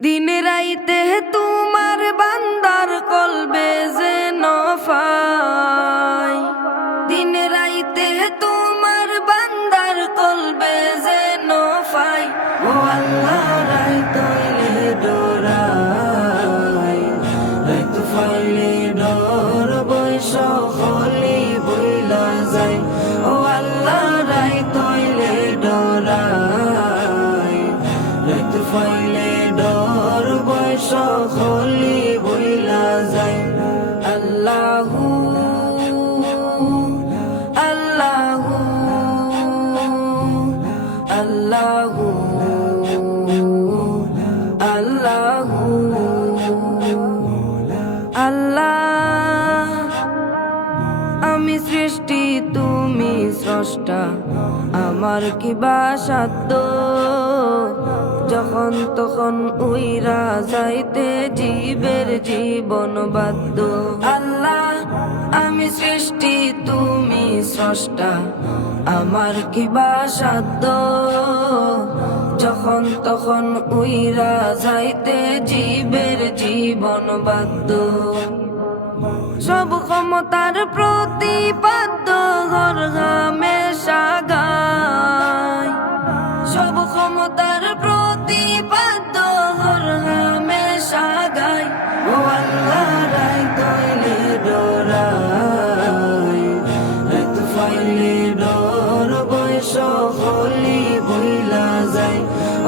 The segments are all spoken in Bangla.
দিন রাইতে তোমার বান্দার কলবে যেন ফাই, দিন রাইতে তোমার বান্দার কলবে যেন ফাই। ও আল্লাহ রাইত হইলে ডরাই, রাইত ফাইলে ডর বৈশ হলি বইলা যায়। ও আল্লাহ রাইত হইলে ডরাই, রাইত ফাইলে ডর বৈশ হলি বইলা যায়। আল্লাহু আল্লাহু আল্লাহু আল্লাহু আল্লাহ। আমি সৃষ্টি তুমি স্রষ্টা, আমার কি বা সাধ্য যখন তখন উইরা যাইতে জীবের জীবন বাধ্য। আল্লাহ আমি সৃষ্টি তুমি স্রষ্টা, আমার কি বা সাধ্য যখন তখন উইরা যাইতে জীবের জীবন বাধ্য। সব ক্ষমতার প্রতিপাদ্য ঘর হামেশা গায়, সব ক্ষমতার প্রতিপাদ্য ঘর হামেশা গায়। ও আল্লাহ রাইত হইলে ডরাই, রাইত ফাইলে ডর বৈশ হলি বইলা যায়।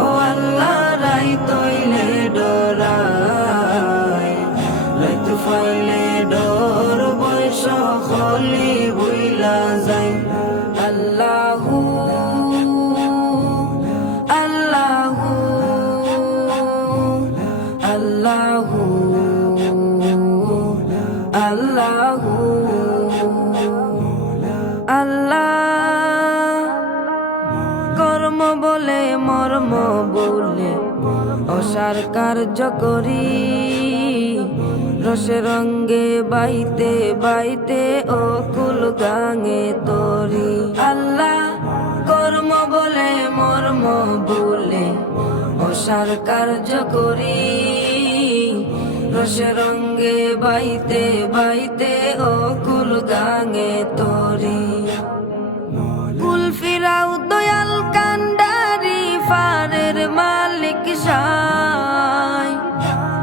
ও আল্লাহ রাইত হইলে ডরাই, রাইত ফাইলে ডর বৈশ হলি বইলা যায়। আল্লাহু আল্লাহু আল্লাহু আল্লাহু আল্লাহ। কর্ম বলে মর্ম বলে অসার কার্য করি, রসে রঙ্গে বাইতে বাইতে অকুল গাঙে তরি। আল্লাহ কর্ম বলে মর্ম বলে অসার কার্য করি, রসে রঙ্গে বাইতে বাইতে অকুল গাঙে তরি। কুল ফিরাও দয়াল কান্ডারি ফারের মালিক সাই,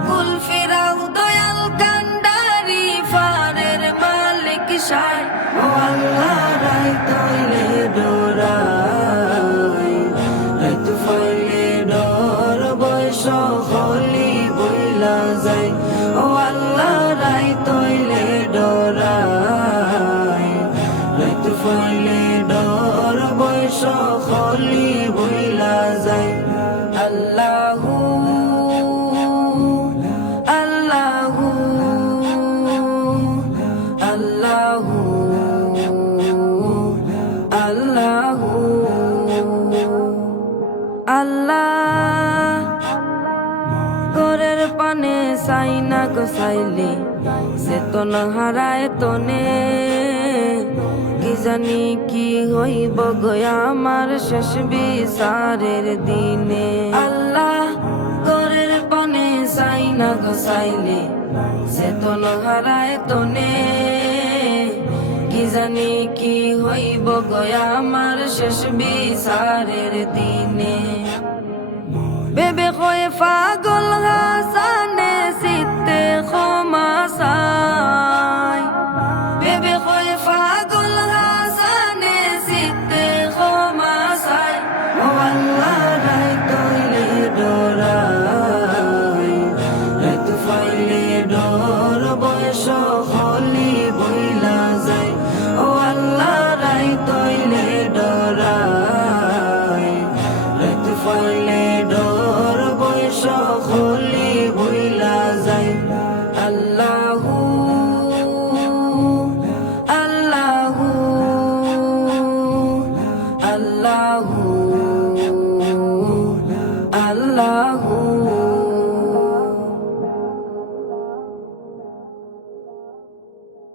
কুল ফিরাও দয়াল কান্ডারি ফারের মালিক সাই। ও আল্লাহ রাইত হইলে ডরাই, রাইত ফাইলে ডর বৈশ হলি বইলা যায়। ও আল্লাহ রাইত হইলে ডরাই, রাইত ফাইলে ডর বৈশ হলি বইলা যায়। আল্লাহু আল্লাহু আল্লাহু আল্লাহু আল্লাহ। ঘরের পানে চাই না গোসাইলে চেতন হারায় তনে, কি জানি কি হইব গয়া আমার শেষ বিচারের দিনে। আল্লাহ ঘরের পানে চাই না গোসাইলে চেতন হারায় তনে, কি জানি কি হইব গয়া আমার শেষ বিচারের দিনে। বেবে কয়ে পাগল হাসা